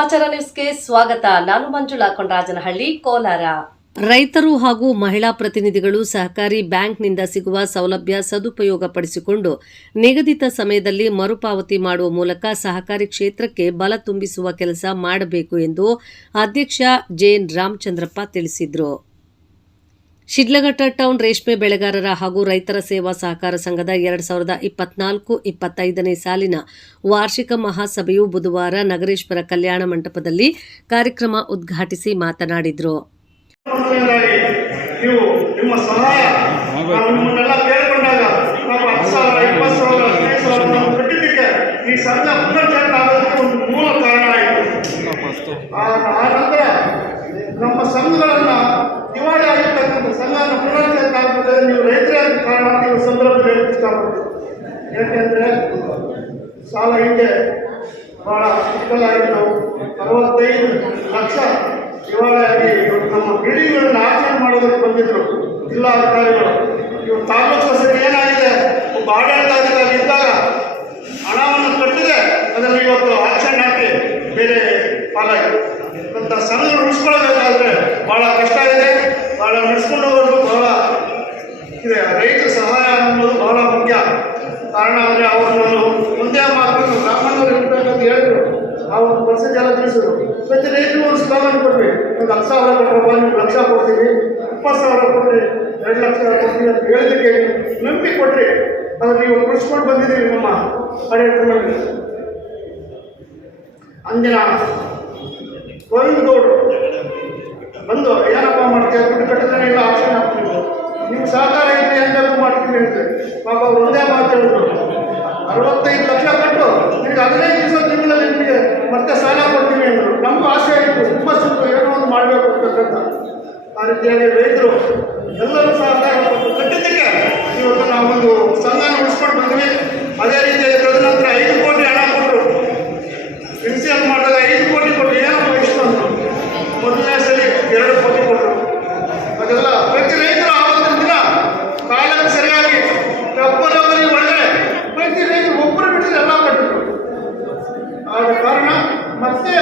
ಸಮಾಚಾರ ನ್ಯೂಸ್ಗೆ ಸ್ವಾಗತ. ನಾನು ಮಂಜುಳಾ ಕೊಂಡರಾಜನಹಳ್ಳಿ ಕೋಲಾರ. ರೈತರು ಹಾಗೂ ಮಹಿಳಾ ಪ್ರತಿನಿಧಿಗಳು ಸಹಕಾರಿ ಬ್ಯಾಂಕ್ನಿಂದ ಸಿಗುವ ಸೌಲಭ್ಯ ಸದುಪಯೋಗಪಡಿಸಿಕೊಂಡು ನಿಗದಿತ ಸಮಯದಲ್ಲಿ ಮರುಪಾವತಿ ಮಾಡುವ ಮೂಲಕ ಸಹಕಾರಿ ಕ್ಷೇತ್ರಕ್ಕೆ ಬಲ ತುಂಬಿಸುವ ಕೆಲಸ ಮಾಡಬೇಕು ಎಂದು ಅಧ್ಯಕ್ಷ ಜೆಎನ್ ರಾಮಚಂದ್ರಪ್ಪ ತಿಳಿಸಿದರು. ಶಿಡ್ಲಘಟ್ಟ ಟೌನ್ ರೇಷ್ಮೆ ಬೆಳೆಗಾರರ ಹಾಗೂ ರೈತರ ಸೇವಾ ಸಹಕಾರ ಸಂಘದ ಎರಡ್ ಸಾವಿರದ ಇಪ್ಪತ್ನಾಲ್ಕು ಇಪ್ಪತ್ತೈದನೇ ಸಾಲಿನ ವಾರ್ಷಿಕ ಮಹಾಸಭೆಯು ಬುಧವಾರ ನಗರೇಶ್ವರ ಕಲ್ಯಾಣ ಮಂಟಪದಲ್ಲಿ ಕಾರ್ಯಕ್ರಮ ಉದ್ಘಾಟಿಸಿ ಮಾತನಾಡಿದರು. ಮೊದಲನೇದಾಗಿ ನೀವು ನಿಮ್ಮ ಸಹಾಯ ನಾವು ನಿಮ್ಮನ್ನೆಲ್ಲ ಕೇಳ್ಕೊಂಡಾಗ ನಾವು ಹತ್ತು ಸಾವಿರ ಇಪ್ಪತ್ತು ಸಾವಿರ ಹದಿನೈದು ಸಾವಿರ ನಾವು ಕಟ್ಟಿದ್ದಕ್ಕೆ ಈ ಸಂಘ ಪುನರ್ಜನ್ಮ ಆಗೋದಕ್ಕೆ ಒಂದು ಮೂಲ ಕಾರಣ ಆಯಿತು ಆ ಆ ನಂತರ ನಮ್ಮ ಸಂಘಗಳನ್ನ ದಿವಾಳಿ ಆಗಿರ್ತಕ್ಕಂಥ ಸಂಘನ ಪುನರ್ಜನ್ಮ ಆಗ್ತದೆ ನೀವು ರೈತರೇ ಆದ ಕಾರಣ ನೀವು ಸಂದರ್ಭದಲ್ಲಿ ಹೇಳಕ್ಕೆ ಇಷ್ಟಪಡ್ತೀನಿ ಯಾಕೆಂದ್ರೆ ಸಾಲ ಹಿಂದೆ ಬಹಳ ಸಿಕ್ಕಲಾಗಿ ನಾವು ಅರವತ್ತೈದು ಲಕ್ಷ ದಿವಾಳಿಯಾಗಿ ನಮ್ಮ ಬಿಲ್ಡಿಂಗ್ಗಳನ್ನ ಆಚರಣೆ ಮಾಡೋದಕ್ಕೆ ಬಂದಿದ್ರು ಜಿಲ್ಲಾಧಿಕಾರಿಗಳು. ಇವರು ತಾಲೂಕು ಸಸ್ಯ ಏನಾಗಿದೆ? ಒಬ್ಬ ಆಡಳಿತಾಧಿಕಾರಿ ಇದ್ದಾಗ ಹಣವನ್ನು ಕಟ್ಟಿದೆ. ಅದನ್ನು ಇವತ್ತು ಆಚರಣೆ ಹಾಕಿ ಬೇರೆ ಪಾಲಾಗಿದೆ ಅಂತ ಸಣ್ಣ ಉಳಿಸ್ಕೊಳ್ಬೇಕಾದ್ರೆ ಬಹಳ ಕಷ್ಟ ಇದೆ. ಬಹಳ ನಡೆಸ್ಕೊಂಡು ಹೋಗೋದು ಬಹಳ ಇದೆ. ರೈತರ ಸಹಾಯ ಅನ್ನೋದು ಬಹಳ ಕಾರಣ ಅಂದರೆ ಅವರು ನಾನು ಒಂದೇ ಮಾತು ಬ್ರಾಹ್ಮಣರು ಇರ್ಬೇಕಂತ ಹೇಳಿದ್ರು. ಒಂದು ಪರ್ಸೆಂಟ್ ಎಲ್ಲ ತಿಳಿಸಿದ್ರು. ಮತ್ತೆ ರೈತರು ಒಂದು ಸ್ಲೋಗನ್ ಕೊಡ್ಬೇಕು ಒಂದು ಹತ್ತು ಸಾವಿರ ಕೊಟ್ಟರಪ್ಪ ನೀವು ಲಕ್ಷ ಕೊಡ್ತೀವಿ ಇಪ್ಪತ್ತು ಸಾವಿರ ಕೊಡ್ರಿ ಎರಡು ಲಕ್ಷ ಕೊಡ್ತೀವಿ ಅಂತ ಹೇಳಿದಕ್ಕೆ ನಂಬಿ ಕೊಟ್ರಿ. ಅದು ನೀವು ಉಳಿಸ್ಕೊಂಡು ಬಂದಿದ್ದೀವಿ ನಮ್ಮ ಆಡಳಿತದಲ್ಲಿ ಅಂದಿನ ಗೋವಿಂದ ಗೌಡರು ಬಂದು, ಏನಪ್ಪ ಮಾಡ್ತೀವಿ ದುಡ್ಡು ಕಟ್ಟಿದ್ರೆ ಇಲ್ಲ ಆಪ್ಷನ್ ಹಾಕ್ತೀವಿ. ನೀವು ಸಹಕಾರ ಇದ್ರೆ ಬೇಕು ಮಾಡ್ತೀವಿ ಅಂತ. ಪಾಪ ಅವ್ರು ಒಂದೇ ಮಾತು ಹೇಳಿದ್ರು. ಅರವತ್ತೈದು ಲಕ್ಷ ಕಟ್ಟು ನಿಮಗೆ ಹದಿನೈದು ದಿವಸ ತಿಂಗಳಲ್ಲಿ ನಿಮಗೆ ಮತ್ತೆ ಸಾಲ ಕೊಡ್ತೀವಿ ಅಂದರು. ನಮಗೂ ಆಸೆ ಆಯಿತು ಹುಮ್ಮಸ್ಸು ಏನೋ ಒಂದು ಮಾಡಬೇಕು ಅಂತಕ್ಕಂಥ. ಆ ರೀತಿಯಾಗಿ ರೈತರು ಎಲ್ಲರೂ ಸಹಕಾರ ಕೊಟ್ಟು ಕಟ್ಟಿದ್ದಕ್ಕೆ ಇವತ್ತು ನಾವೊಂದು ಸಂಘನ ಉಳಿಸ್ಕೊಂಡು ಬಂದ್ವಿ ಅದೇ ರೀತಿಯಾಗಿ ತದನಂತರ ಐದು ಕೋಟಿ ಹಣ ಕೊಟ್ಟರು ಇನ್ಸಿಯಲ್ ಮಾಡಿದಾಗ ಐದು ಕೋಟಿ ಕೊಟ್ಟು ಏನಪ್ಪ ಇಷ್ಟು ಅಂದರು ಮೊದಲನೇ ಸಲ ಎರಡು ಕೋಟಿ ಕೊಟ್ಟರು ಅದೆಲ್ಲ ಪ್ರತಿ ರೈತರು ಆವತ್ತಿನ ದಿನ ಕಾಲಕ್ಕೆ ಸರಿಯಾಗಿ ಒಬ್ಬರೊಬ್ಬರಿಗೆ ಒಳಗಡೆ ಪ್ರತಿ ರೈತರು ಒಬ್ಬರು ಬಿಟ್ಟಿದ್ರೆ ಎಲ್ಲ ಕಟ್ಟಿದ್ರು ಆದ ಕಾರಣ ಮತ್ತೆ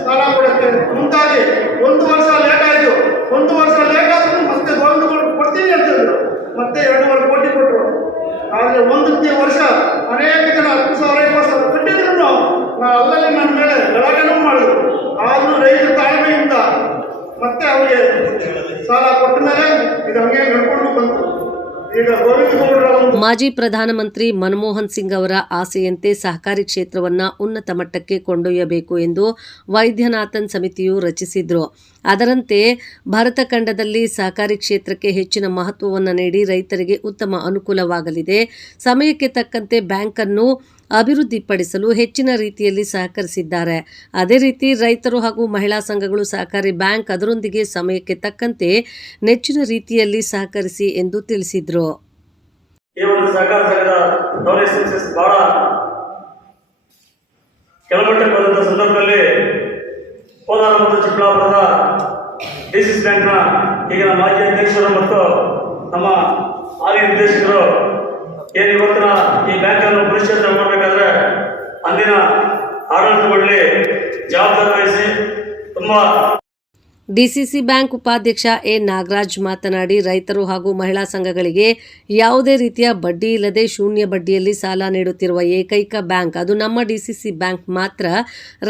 ಸಾಲ ಕೊಡಕ್ಕೆ ಮುಂತಾಗಿ ಒಂದು ವರ್ಷ ಲೇಟ್ ಆಯಿತು ಒಂದು ವರ್ಷ ಲೇಟ್ ಆದ್ರೂ ಮತ್ತೆ ಒಂದು ಕೋಟಿ ಕೊಡ್ತೀನಿ ಅಂತ ಹೇಳಿದ್ರು ಮತ್ತೆ ಎರಡೂವರೆ ಕೋಟಿ ಕೊಟ್ಟರು ಆದರೆ ಒಂದು ವರ್ಷ, ಅನೇಕ ಜನ, ಹತ್ತು ಸಾವಿರ, ಐದು ಸಾವಿರ ಕಟ್ಟಿದ್ರು. ನಾವು ಅಲ್ಲಲ್ಲಿ ನನ್ನ ಮೇಲೆ ಗಲಾಟೆನೂ ಮಾಡಿದ್ರು. ಆದರೂ ರೈತರ ತಾಳ್ಮೆಯಿಂದ ಮತ್ತೆ ಅವರಿಗೆ ಸಾಲ ಕೊಟ್ಟ ಮೇಲೆ ಇದು ಹಂಗೆ ನಡ್ಕೊಂಡು ಬಂತು. ಮಾಜಿ ಪ್ರಧಾನಮಂತ್ರಿ ಮನಮೋಹನ್ ಸಿಂಗ್ ಅವರ ಆಸೆಯಂತೆ ಸಹಕಾರಿ ಕ್ಷೇತ್ರವನ್ನ ಉನ್ನತ ಮಟ್ಟಕ್ಕೆ ಕೊಂಡೊಯ್ಯಬೇಕು ಎಂದು ವೈದ್ಯನಾಥನ್ ಸಮಿತಿಯು ರಚಿಸಿದ್ರು. ಅದರಂತೆ ಭಾರತ ಖಂಡದಲ್ಲಿ ಸಹಕಾರಿ ಕ್ಷೇತ್ರಕ್ಕೆ ಹೆಚ್ಚಿನ ಮಹತ್ವವನ್ನು ನೀಡಿ ರೈತರಿಗೆ ಉತ್ತಮ ಅನುಕೂಲವಾಗಲಿದೆ. ಸಮಯಕ್ಕೆ ತಕ್ಕಂತೆ ಬ್ಯಾಂಕನ್ನು ಅಭಿವೃದ್ಧಿಪಡಿಸಲು ಹೆಚ್ಚಿನ ರೀತಿಯಲ್ಲಿ ಸಹಕರಿಸಿದ್ದಾರೆ. ಅದೇ ರೀತಿ ರೈತರು ಹಾಗೂ ಮಹಿಳಾ ಸಂಘಗಳು ಸಹಕಾರಿ ಬ್ಯಾಂಕ್ ಅದರೊಂದಿಗೆ ಸಮಯಕ್ಕೆ ತಕ್ಕಂತೆ ನೆಚ್ಚಿನ ರೀತಿಯಲ್ಲಿ ಸಹಕರಿಸಿ ಎಂದು ತಿಳಿಸಿದರು. ಈ ಒಂದು ಸಹಕಾರ ಸಂಘದ ಬಹಳ ಕೆಳಮಟ್ಟಕ್ಕೆ ಬಂದಂಥ ಸಂದರ್ಭದಲ್ಲಿ ಕೋಲಾರ ಮತ್ತು ಚಿಕ್ಕಬಳ್ಳಾಪುರದ ಸಿ ಬ್ಯಾಂಕ್ನ ಈಗಿನ ಮಾಜಿ ಅಧ್ಯಕ್ಷರು ಮತ್ತು ನಮ್ಮ ಹಾಲಿ ನಿರ್ದೇಶಕರು ಏನು ಇವತ್ತಿನ ಈ ಬ್ಯಾಂಕನ್ನು ಪರಿಶೀಲನೆ ಮಾಡಬೇಕಾದ್ರೆ ಅಂದಿನ ಆಡಳಿತ ಮಂಡಳಿ ಜವಾಬ್ದಾರಿ ವಹಿಸಿ ತುಂಬ ಡಿಸಿಸಿ ಬ್ಯಾಂಕ್ ಉಪಾಧ್ಯಕ್ಷ ಎ ನಾಗರಾಜ್ ಮಾತನಾಡಿ, ರೈತರು ಹಾಗೂ ಮಹಿಳಾ ಸಂಘಗಳಿಗೆ ಯಾವುದೇ ರೀತಿಯ ಬಡ್ಡಿ ಇಲ್ಲದೆ ಶೂನ್ಯ ಬಡ್ಡಿಯಲ್ಲಿ ಸಾಲ ನೀಡುತ್ತಿರುವ ಏಕೈಕ ಬ್ಯಾಂಕ್ ಅದು ನಮ್ಮ ಡಿಸಿಸಿ ಬ್ಯಾಂಕ್ ಮಾತ್ರ.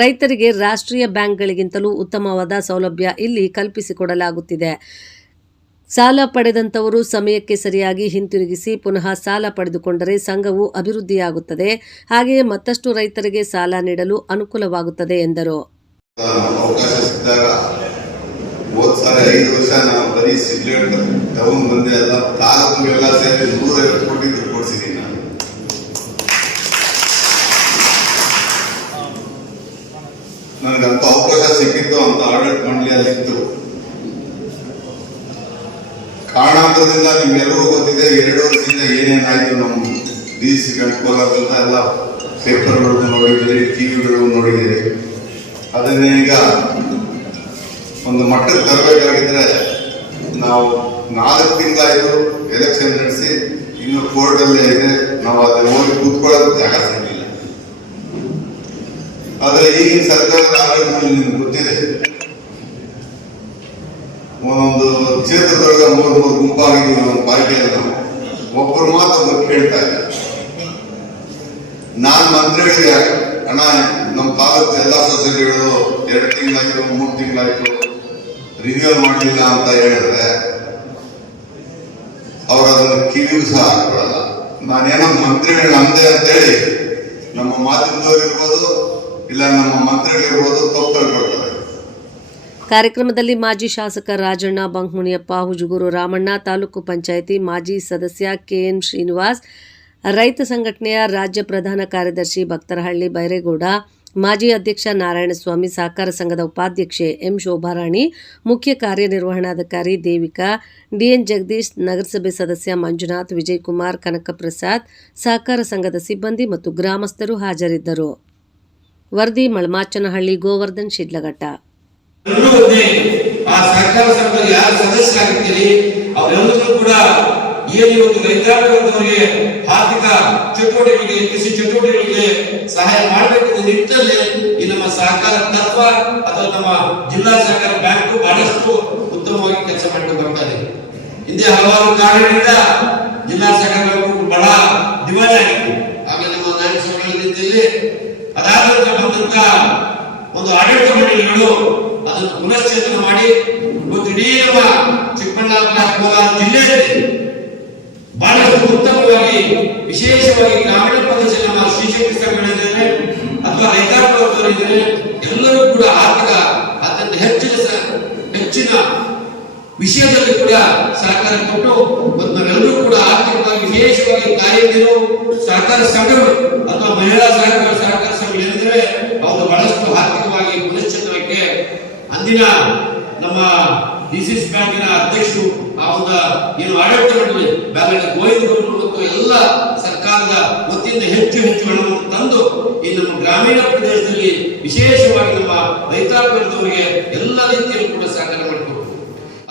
ರೈತರಿಗೆ ರಾಷ್ಟ್ರೀಯ ಬ್ಯಾಂಕ್ಗಳಿಗಿಂತಲೂ ಉತ್ತಮವಾದ ಸೌಲಭ್ಯ ಇಲ್ಲಿ ಕಲ್ಪಿಸಿಕೊಡಲಾಗುತ್ತಿದೆ. ಸಾಲ ಪಡೆದಂತವರು ಸಮಯಕ್ಕೆ ಸರಿಯಾಗಿ ಹಿಂತಿರುಗಿಸಿ ಪುನಃ ಸಾಲ ಪಡೆದುಕೊಂಡರೆ ಸಂಘವು ಅಭಿವೃದ್ಧಿಯಾಗುತ್ತದೆ. ಹಾಗೆಯೇ ಮತ್ತಷ್ಟು ರೈತರಿಗೆ ಸಾಲ ನೀಡಲು ಅನುಕೂಲವಾಗುತ್ತದೆ ಎಂದರು ಅವಕಾಶ ಸಿಕ್ಕಿದಾಗ ಹೋದ್ ಸಾರಿ ನಾವು ಬರೀ ಸಿಗ್ರೇಟ್ ಟೌನ್ ಬಂದೆ ಎಲ್ಲ ತಾಲೂಕು ಎಲ್ಲ ಸೇರಿ ನೂರೈವತ್ತು ಕೋಟಿ ದುಡ್ಡು ಕೊಡ್ಸಿದ್ದೀನಿ ನಾನು. ಅಂತ ಅವಕಾಶ ಸಿಕ್ಕಿತ್ತು ಅಂತ ಆಡಳಿತ ಮಂಡಳಿಯಲ್ಲಿತ್ತು ಕಾರಣಾಂತರದಿಂದ ನಿಮ್ಗೆಲ್ಲರೂ ಗೊತ್ತಿದೆ, ಎರಡು ವರ್ಷದಿಂದ ಏನೇನಾಯ್ತು ನಮ್ಮ ಡಿ ಸಿ ಕೋಲಾರದಿಂದ ಎಲ್ಲ ಪೇಪರ್ಗಳು ನೋಡಿದ್ದೀರಿ ಟಿವಿಗಳು ನೋಡಿದ್ದೀರಿ. ಅದನ್ನೇ ಈಗ ಒಂದು ಮಟ್ಟಕ್ಕೆ ತರಬೇಕಾಗಿದ್ರೆ ನಾವು ನಾಲ್ಕು ತಿಂಗಳಾಯಿತು ಎಲೆಕ್ಷನ್ ನಡೆಸಿ ಇನ್ನು ಕೋರ್ಟಲ್ಲೇ ಇದೆ ನಾವು ಅದನ್ನ ಹೋಗಿ ಕೂತ್ಕೊಳ್ಳೋದು ಜಾಗ ಸಿಗಲಿಲ್ಲ. ಆದ್ರೆ ಈಗಿನ ಸರ್ಕಾರದ ಆಡಳಿತದಲ್ಲಿ ನಿಮ್ಗೆ ಗೊತ್ತಿದೆ. ಒಂದೊಂದು ಕ್ಷೇತ್ರದೊಳಗೆ ಮೂರು ಮೂರು ಗುಂಪಾಗಿ ನಮ್ಮ ಪಾರ್ಟಿಯಲ್ಲಿ ನಾವು ಒಬ್ಬರು ಮಾತ್ರ ಒಬ್ಬರು ಕೇಳ್ತಾ ಇಲ್ಲ ನಾನು ಮಂತ್ರಿಗಳಿಗೆ ಹಣ ನಮ್ಮ ತಾಲೂಕು ಎಲ್ಲ ಸೊಸೈಟಿಗಳು ಎರಡು ತಿಂಗಳಾಯ್ತು, ಮೂರು ತಿಂಗಳಾಯ್ತು. ರಿನ್ಯೂವಲ್ ಮಾಡಲಿಲ್ಲ ಅಂತ ಹೇಳಿದ್ರೆ ಅವ್ರು ಅದನ್ನು ಕಿವಿಗೂ ಸಹ ಹಾಕೊಳ್ಳಲ್ಲ ನಾನೇನೋ ಮಂತ್ರಿಗಳು ಅಂದೆ ಅಂತೇಳಿ ನಮ್ಮ ಇರ್ಬೋದು, ಇಲ್ಲ ನಮ್ಮ ಮಂತ್ರಿಗಳಿರ್ಬೋದು ತಪ್ಪು ತಿಳ್ಕೊಳ್ತಾರೆ ಕಾರ್ಯಕ್ರಮದಲ್ಲಿ ಮಾಜಿ ಶಾಸಕ ರಾಜಣ್ಣ ಬಂಕ್ಮುನಿಯಪ್ಪ ಹುಜುಗೂರು ರಾಮಣ್ಣ, ತಾಲೂಕು ಪಂಚಾಯಿತಿ ಮಾಜಿ ಸದಸ್ಯ ಕೆಎನ್ ಶ್ರೀನಿವಾಸ್, ರೈತ ಸಂಘಟನೆಯ ರಾಜ್ಯ ಪ್ರಧಾನ ಕಾರ್ಯದರ್ಶಿ ಭಕ್ತರಹಳ್ಳಿ ಬೈರೇಗೌಡ ಮಾಜಿ ಅಧ್ಯಕ್ಷ ನಾರಾಯಣಸ್ವಾಮಿ ಸಹಕಾರ ಸಂಘದ ಉಪಾಧ್ಯಕ್ಷೆ ಎಂ ಶೋಭಾರಾಣಿ, ಮುಖ್ಯ ಕಾರ್ಯನಿರ್ವಹಣಾಧಿಕಾರಿ ದೇವಿಕಾ, ಡಿಎನ್ ಜಗದೀಶ್, ನಗರಸಭೆ ಸದಸ್ಯ ಮಂಜುನಾಥ್, ವಿಜಯಕುಮಾರ್, ಕನಕಪ್ರಸಾದ್, ಸಹಕಾರ ಸಂಘದ ಸಿಬ್ಬಂದಿ ಮತ್ತು ಗ್ರಾಮಸ್ಥರು ಹಾಜರಿದ್ದರು. ವರದಿ ಮಳಮಾಚನಹಳ್ಳಿ ಗೋವರ್ಧನ್, ಶಿಡ್ಲಘಟ್ಟ. ಆ ಅವರೆಲ್ಲರೂ ಕೂಡ ಚಟುವಟಿಕೆಗಳಿಗೆ ಕೃಷಿ ಚಟುವಟಿಕೆಗಳಿಗೆ ಸಹಾಯ ಮಾಡಬೇಕು ನಿಟ್ಟಿನಲ್ಲಿ ಈ ನಮ್ಮ ಸಹಕಾರ ತತ್ವ ಅಥವಾ ನಮ್ಮ ಜಿಲ್ಲಾ ಸಹಕಾರ ಬ್ಯಾಂಕ್ ಬಹಳಷ್ಟು ಉತ್ತಮವಾಗಿ ಕೆಲಸ ಮಾಡಿಕೊಂಡು ಬರ್ತಾ ಹಿಂದೆ ಹಲವಾರು ಕಾರಣಗಳಿಂದ ಜಿಲ್ಲಾ ಸಹಕಾರ ಬ್ಯಾಂಕ್ ಬಹಳ ದಿವಾಳಿ ಆಗಿತ್ತು. ಆಗ ನಮ್ಮ ನಾಯಕರಲ್ಲಿ ಅದಾದ ಬಂದಂತ ಒಂದು ಆಡಳಿತ ಮಂಡಳಿಗಳು ಅದನ್ನು ಪುನಶ್ಚೇತನ ಮಾಡಿ ಒಂದು ಇಡೀ ನಮ್ಮ ಚಿಕ್ಕಬಳ್ಳಾಪುರ, ಕೋಲಾರ ಜಿಲ್ಲೆಯಲ್ಲಿ ವಿಶೇಷವಾಗಿ ಗ್ರಾಮೀಣ ಪ್ರದೇಶ ನಮ್ಮ ಶ್ರೀಶಕ್ತಿ ಅಥವಾ ರೈತಾಪಿ ಎಲ್ಲರೂ ಕೂಡ ಆರ್ಥಿಕ ಅತ್ಯಂತ ಹೆಚ್ಚಿನ ಹೆಚ್ಚಿನ ವಿಷಯದಲ್ಲಿ ಕೂಡ ಸಹಕಾರ ಕೊಟ್ಟು ಮತ್ತು ನಾವೆಲ್ಲರೂ ಕೂಡ ಆರ್ಥಿಕವಾಗಿ ವಿಶೇಷವಾಗಿ ಕಾರ್ಯದಿರು ಸಹಕಾರ ಸಂಘಗಳು ಅಥವಾ ಮಹಿಳಾ ಸಹಕಾರ ಸಹಕಾರ ಸಂಘಗಳು ಏನಿದ್ರೆ ಅವರು ಬಹಳಷ್ಟು ಆರ್ಥಿಕವಾಗಿ ಪುನಶ್ಚೇತನಕ್ಕೆ ಅಂದಿನ ನಮ್ಮ ಡಿಸಿಸ್ ಬ್ಯಾಂಕಿನ ಅಧ್ಯಕ್ಷರು ಆ ಒಂದು ಏನು ಆಡಳಿತ ಮಂಡಳಿ ಬ್ಯಾಂಕ್ ಗೋವಿಂದ ಸರ್ಕಾರದ ವತಿಯಿಂದ ಹೆಚ್ಚು ಹೆಚ್ಚು ಹಣವನ್ನು ತಂದು ಈ ನಮ್ಮ ಗ್ರಾಮೀಣ ಪ್ರದೇಶದಲ್ಲಿ ವಿಶೇಷವಾಗಿ ನಮ್ಮ ರೈತಾಪಿ ಎಲ್ಲ ರೀತಿಯಲ್ಲೂ ಕೂಡ ಸಹಕಾರ ಮಾಡ್ತಾರೆ